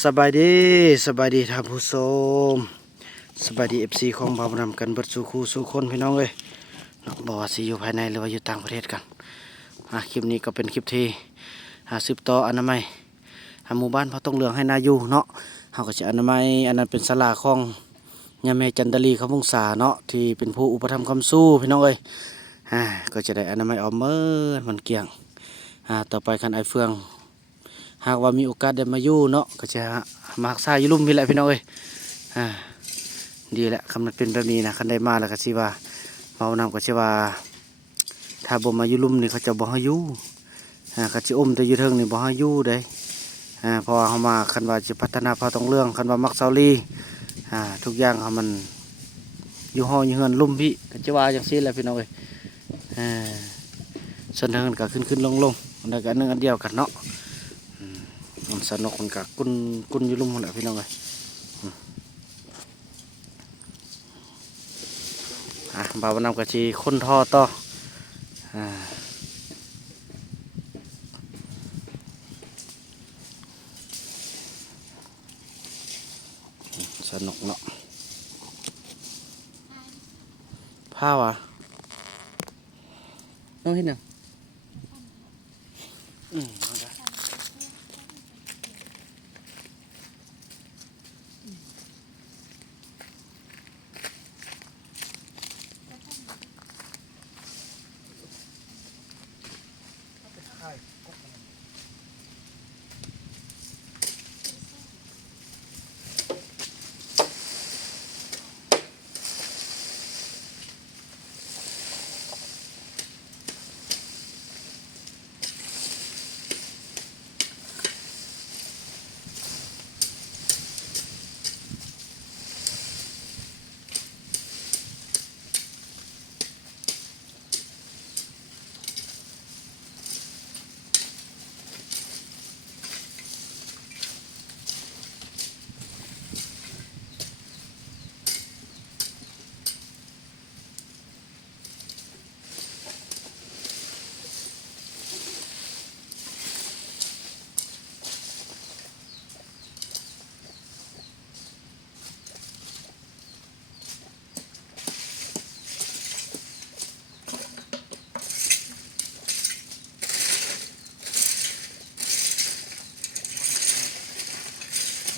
สบายดีสบายดีท่านผู้ชมสบายดีFCของบ่าวนำกันเบิดสู่คู่สู่คนพี่น้องเลยเนาะบ่ว่าสิอยู่ภายในหรือว่าอยู่ต่างประเทศกันคลิปนี้ก็เป็นคลิปที่50ต่ออนามัยหมู่บ้านพระต้องเหลืองให้นาอยู่เนาะเฮาก็จะอนามัยอันนั้นเป็นศาลาของยาแม่จันตลีคำวงศาเนาะที่เป็นผู้อุปถัมภ์คำสู้พี่น้องเอ้ยก็จะได้อนามัยออมเมิดมันเกลี้ยงต่อไปคันไอเฟืองหากว่ามีโอกาสได้มาอยู่เนาะก็จะมารักษาอยู่ลุ่มนี่แหละพี่น้องเอ้ยดีแหละคำนั้นเป็นแบบนี้นะคันได้มาแล้วก็สิว่าเมานำก็สิว่าถ้าบ่มาอยู่ลุ่มนี่เขาจะบ่ให้อยู่เขาสิอุ้มแต่อยู่เทิงนี่บ่ให้อยู่เด้เพราะว่าเฮามาคันว่าจะพัฒนาพระต้องเรื่องคันว่ามักเซาลีทุกอย่างเขามันอยู่ห้องอยู่เฮือนลุ่มพี่ก็จะว่าจังซี่แหละพี่น้องเอ้ยส่วนทางนั้นก็ขึ้นลงอันใดก็อันหนึงอันเดียวกันเนาะมันสนุกมันก็กุนอยู่ลุ่มหมดแหละพี่น้องเอ้ยบ่าวน้ำกะชีคนท่อต่อสนุกเนาะผ้าวะน้องเห็นยัง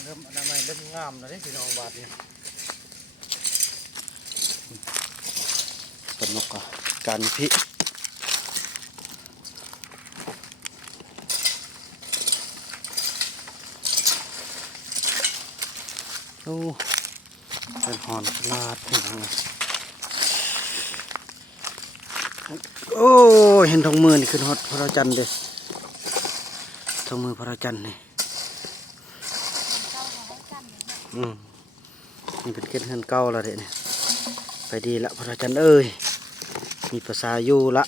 เริ่มอนามัยเริ่มงามแล้วนี่พี่น้องบาดนี่สนุกอ่ะการพิโอ้เป็นหอนลาดพี่น้องโอ้เห็นทงมือนี่ขึ้นฮอดพระจันทร์เด้ทงมือพระจันทร์นี่นี่เป็นเกล็ดเฮือนเก่าแล้วเด็เนี่ยไปดีละพระจันทร์เอ้ยมีภาษาอยู่ละ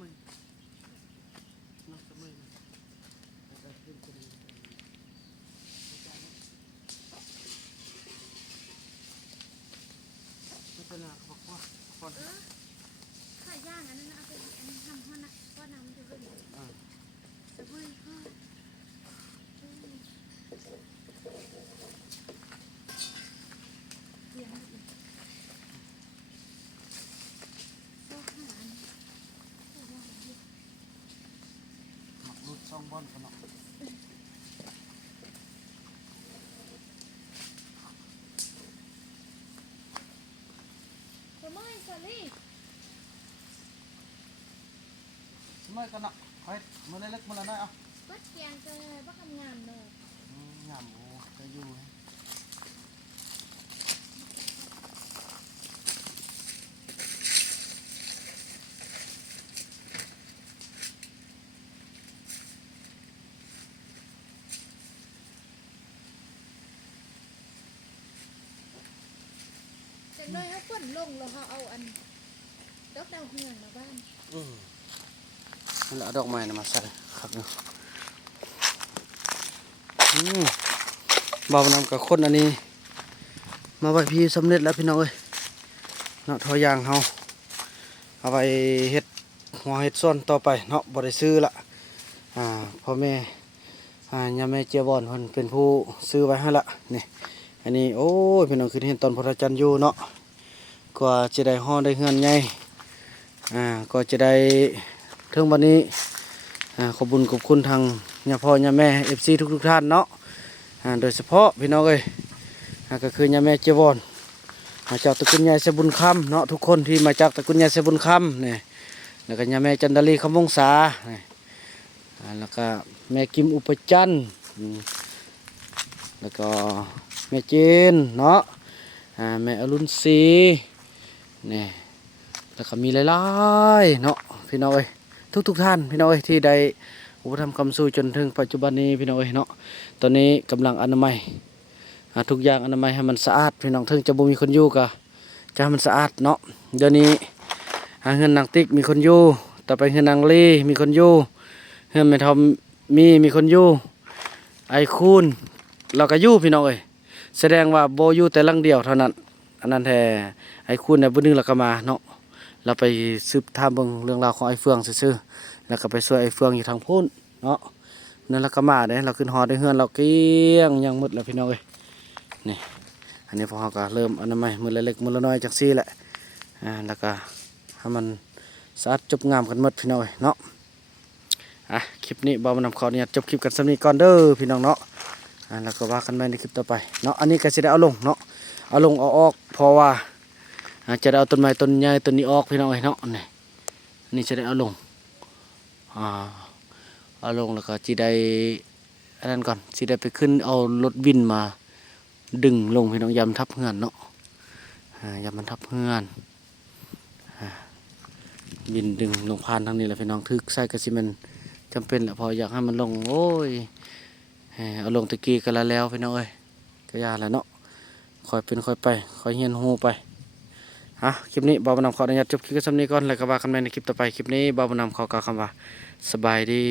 มือน้องสมือแล้วก็ขึ้นเป็นไม่เป็นไรบอกว่าก่อน ข้าย่างอันนั้นเอาไปอันนี้ทำหัวนะก็น้ำจะเป็นสะบุยก็เลี้ยงอีกก็หาอันก็ย่างอีก หมักรูดช่องบอลกันเนาะ ทำไมสาลี สมัยกันเนาะเฮ้ยมันเล็กมันอะไรอ่ะ บัดเกียงเจอบัดทำงานเลย งามโอ้จะอยู่ แต่เลยเขาฝนลงแล้วเขาเอาอันดอกดาวเฮืองมาบ้าน นั่นแหละดอกไม้นะมาใส่ครับเนาะเบานำกับคนอันนี้มาไว้พี่สำเร็จแล้วพี่น้องเอ้ยเนาะทอยางเฮาเอาไปเฮ็ดหัวเฮ็ดซ้อนต่อไปเนาะบ่ได้ซื้อละพ่อแม่ย่าแม่เจียบอนเพิ่นเป็นผู้ซื้อไว้ให้ละนี่อันนี้โอ้ยพี่น้องคือเห็นตอนพระจันทร์อยู่เนาะกว่าจะได้ฮ้อได้เฮือนใหญ่ก็จะได้ถึงวันนี้ขอบคุญขอบคุณทางย่าพ่อย่าแม่ FC ทุกท่านเนาะโดยเฉพาะพี่น้องเอ้ยก็คือย่าแม่เจียบอนมาจากตระกูลยายเสบุญคำเนาะทุกคนที่มาจากตระกูลยายเสบุญคำเนี่ยแล้วก็ย่าแม่จันดาลีคำวงศาแล้วก็แม่กิมอุปจันทร์แล้วก็แม่เจนเนาะแม่อรุณศรีเนี่ยแล้วก็มีหลายๆเนาะพี่น้องเอ้ยทุกท่านพี่น้องเอ้ยที่ได้อุปถัมภ์คำสู้จนถึงปัจจุบันนี้พี่น้องเอ้ยเนาะตอนนี้กำลังอนามัยทุกอย่างอนามัยให้มันสะอาดพี่น้องถึงจะบ่มีคนอยู่ก็จะให้มันสะอาดเนาะเดี๋ยวนี้เงินนางติ๊กมีคนอยู่ต่อไปเงินนางลีมีคนอยู่เงินแม่ทอมมีคนอยู่ไอคูนเราก็อยู่พี่น้องเอ้ยแสดงว่าโบอยู่แต่ลังเดียวเท่านั้นอันนั้นแท้ไอคูนเนี่ยบ่นึงเราก็มาเนาะเราไปสืบถามเบิ่งเรื่องราวของไอเฟืองซื่อๆแล้วก็ไปช่วยไอเฟืองอยู่ทางพุ่นเนาะนั่นเราก็มาเด้เราขึ้นฮอได้เฮือนเราเกลี้ยงยังหมดแล้วพี่น้องเอ้ยนี่อันนี้พอเราก็เริ่มอนามัยมื้อละเล็กมื้อละน้อยจังซี่แหละแล้วก็ให้มันสะอาดจบงามกันหมดพี่น้องเอ้ยเนาะคลิปนี้บ่าวนำขออนุญาตจบคลิปกันสำนี้ก่อนเด้อพี่น้องเนาะแล้วก็ว่ากันใหม่ในคลิปต่อไปเนาะอันนี้ก็สิได้เอาลงเนาะเอาลงเอาออกเพราะว่าจะได้เอาต้นไม้ต้นใหญ่ต้นนี้ออกพี่น้องเอ้ยเนาะนี่จะได้เอาลงเอาลงแล้วก็สิได้อันนั้นก่อนสิได้ไปขึ้นเอารถวินมาดึงลงพี่น้องยำทับเฮือนเนาะยำมันทับเฮือนบินดึงลงพานทางนี้แหละพี่น้องทึกใส่กระสิมันจำเป็นแหละพออยากให้มันลงโอ้ยเอาลงตะกี้กันแล้วพี่น้องเอ้ยก็ยาแล้วเนาะคอยเป็นคอยไปคอยเฮียนหูไปคลิปนี้บ่าวบุญนำขออนุญาตจบคลิปกันสำนี้ก่อนแล้วก็ว่ากันใหม่ในคลิปต่อไปคลิปนี้บ่าวบุญนำขอกล่าวคำว่าสบายดี